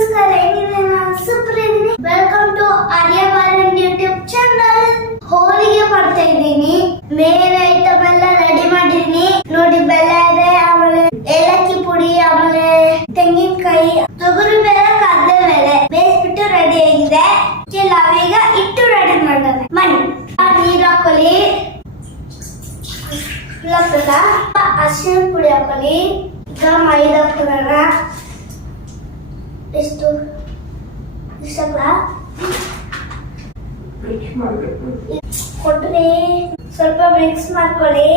ನಮಸ್ಕಾರ, ಹೇಗಿದ್ದೀರಾ? ನಾನು ಸೂಪರ್ ಇದ್ದೀನಿ. Welcome to Aryabharan YouTube channel. ಹೋಳಿಗೆ ಮಾಡ್ತಾ ಇದ್ದೀನಿ. ಮೇನ್ ಐಟಮ್ ಎಲ್ಲ ರೆಡಿ ಮಾಡಿದ್ದೀನಿ ನೋಡಿ. ಬೆಲ್ಲ ಇದೆ, ಆಮೇಲೆ ಏಲಕ್ಕಿ ಪುಡಿ, ಆಮೇಲೆ ತೆಂಗಿನಕಾಯಿ, ತೊಗರಿ ಬೇಳೆ, ಕಡಲೆ ಬೇಳೆ ಬೇಯಿಸ್ಬಿಟ್ಟು ರೆಡಿ ಆಗಿದೆ. ನಾವೀಗ ಹಿಟ್ಟು ರೆಡಿ ಮಾಡೋಣ. ಬನ್ನಿ, ನೀರು ಹಾಕೊಳ್ಳಿ, ಅರಿಶಿನ ಪುಡಿ ಹಾಕೊಳ್ಳಿ. ಈಗ ಮೈದಾ ಹಾಕೋಣ. ಎಷ್ಟು ಕೊಟ್ಟರೆ ಸ್ವಲ್ಪ ಮಿಕ್ಸ್ ಮಾಡ್ಕೊಳ್ಳಿ.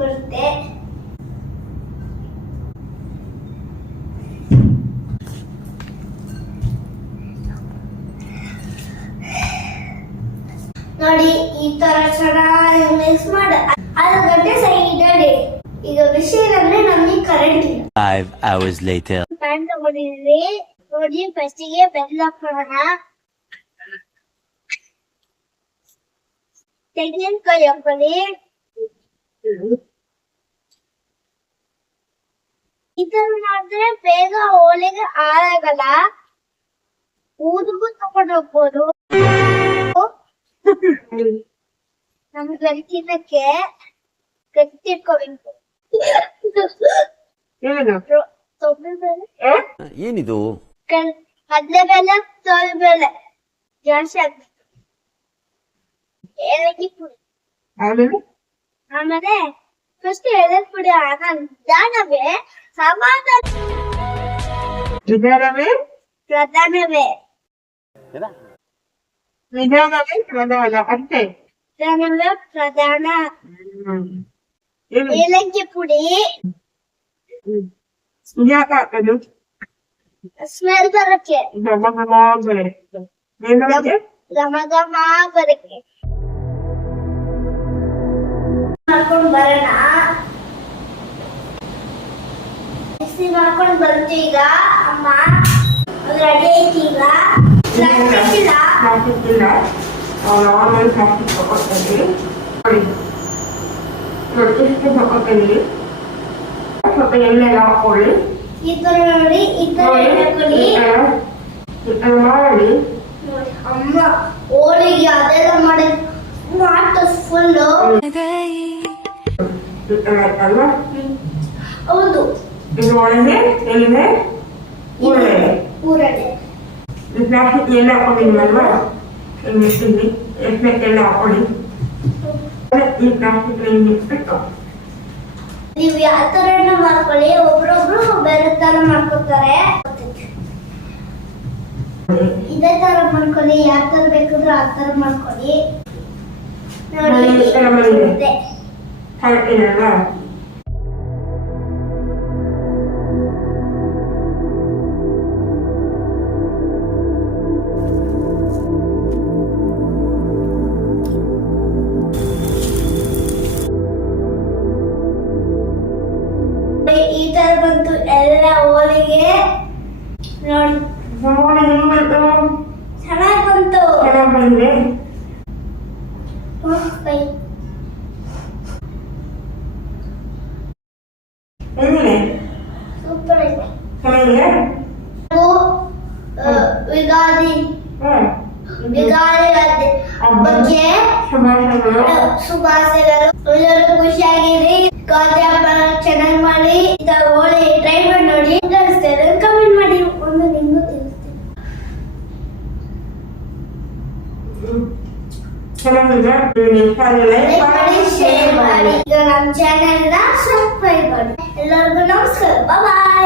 ಬರುತ್ತೆ ನೋಡಿ, ಈ ತರ ಚೆನ್ನಾಗಿ ಮಿಕ್ಸ್ ಮಾಡಿ 6 ಗಂಟೆ ಸೈಡ್ ಇಡಿ. ಈಗ ವಿಷಯದಲ್ಲಿ ನಮಗೆ ಕರೆಂಟ್ ಇಲ್ಲ. 5 hours later. ಪ್ಯಾನ್ ತಗೊಂಡಿದ್ವಿ ನೋಡಿ. ಫಸ್ಟಿಗೆ ಬೆಲ್ಲ ಹಾಕೋಣ, ತೆಂಗಿನಕಾಯಿ ಹಾಕೊಳ್ಳಿ. ಇದನ್ನ ಮಾಡಿದ್ರೆ ಬೇಗ ಹೋಳಿಗೆ ಹಾಳಾಗಲ್ಲ. ಊದ್ಗೂ ತಗೊಂಡು ಹೋಗ್ಬೋದು. ನಮ್ಗೆ ಗಂಟಿನಕ್ಕೆ ಗಟ್ಟಿ ಇಟ್ಕೋಬೇಕು. ಏನಿದು? ಕಡಲೆ ಬೇಳೆ, ತೊಗರಿ ಬೇಳೆ ಜಾಸ್ತಿ ಆಗ್ಬೇಕು. ಏಲಕ್ಕಿ ಪುಡಿ, ಆಮೇಲೆ ಫಸ್ಟ್ ಏಲಕ್ಕಿ ಪುಡಿ ನಿಧಾನವೇ ನಿಧಾನವೇ ಪ್ರಧಾನವೇ ನಿಧಾನವೇ ಪ್ರಧಾನ ಅಂತೆ. ಪ್ರಧಾನವೇ ಪ್ರಧಾನ. ಏಲಕ್ಕಿ ಪುಡಿ ಯಾಕೆ ಹಾಕೋದು? ಸ್ಮೆಲ್ ಬರಕ್ಕೆ, ಘಮ ಘಮ ಬರುತ್ತೆ. ಘಮ ಘಮ ಬರಕ್ಕೆ ಮಾಡ್ಕೊಂಡು ಬರೋಣ. ಮಿಕ್ಸಿ ಮಾಡ್ಕೊಂಡು ಬರ್ತೀವಿ. ಈಗ ಅಮ್ಮ ಅದು ರೆಡಿ ಐತಿ. ಈಗ ಪ್ಲಾಸ್ಟಿಕ್ ಇಲ್ಲ, ನಾರ್ಮಲ್ ಪ್ಲಾಸ್ಟಿಕ್ ತಗೊಳ್ತೀವಿ. ಎಷ್ಟು ತಗೊಳ್ತೀವಿ? ಸ್ವಲ್ಪ ಎಣ್ಣೆ ಹಾಕೊಳ್ಳಿ. ಈ ತರ ನೋಡಿ, ಈ ತರ ಹಾಕೊಳ್ಳಿ. ಮಾಡಿ ಅಮ್ಮ ಹೋಳಿಗೆ ಅದೆಲ್ಲ ಮಾಡಿ ಫುಲ್ಲು. ಅಲ್ವಾ? ಹೌದು. ಇದು ಒಳಗೆ ಎಣ್ಣೆ ಊರಡೆ ಪ್ಲಾಸ್ಟಿಕ್ ಎಣ್ಣೆ ಹಾಕೊಂಡಿಲ್ವಲ್ವಾ? ಎಣ್ಣೆ ತಿಂಡಿ ಎಣ್ಣೆ ಹಾಕೊಳ್ಳಿ. ಈ ಪ್ಲಾಸ್ಟಿಕ್ ಎಣ್ಣೆ ಇಟ್ಬಿಟ್ಟು ನೀವು ಯಾವ ತರ ಮಾಡ್ಕೊಳ್ಳಿ. ಒಬ್ರೊಬ್ರು ಬೇರೆ ತರ ಮಾಡ್ಕೊತಾರೆ. ಇದೇ ತರ ಮಾಡ್ಕೊಳ್ಳಿ. ಯಾವ ತರ ಬೇಕಾದ್ರೂ ಆ ತರ ಮಾಡ್ಕೊಳ್ಳಿ. ನೋಡಿ, ಹಾಕಿರಲ್ಲ. ಈ ತರ ಬಂತು ಎಲ್ಲ ಹೋಳಿಗೆ. ನೋಡಿ ಚೆನ್ನಾಗಿ ಬಂತು. ಬಂದ್ರೆ ಸೂಪರ್ ಇದೆ. ಚೆನ್ನಾಗಿದೆ. ಯುಗಾದಿ ಹಬ್ಬಕ್ಕೆ ಶುಭಾಶಯಗಳು. ಎಲ್ಲರೂ ಖುಷಿಯಾಗಿರಿ. ಯುಗಾದಿ ಹಬ್ಬ ಚೆನ್ನಾಗಿ ಮಾಡಿ. ಹೋಳಿ ಟ್ರೈ ಮಾಡಿ ನೋಡಿ. ಕಮೆಂಟ್ ಮಾಡಿ. ಒಂದು ನಿಮಗೂ ತಿಳಿಸ್ತೀನಿ. ಲೈಕ್ ಮಾಡಿ, ಶೇರ್ ಮಾಡಿ. ಈಗ ನಮ್ಮ ಚಾನೆಲ್ ಸಬ್ಸ್ಕ್ರೈಬ್ ಮಾಡಿ. ಎಲ್ಲರಿಗೂ ನಮಸ್ಕಾರ. ಬಾಯ್.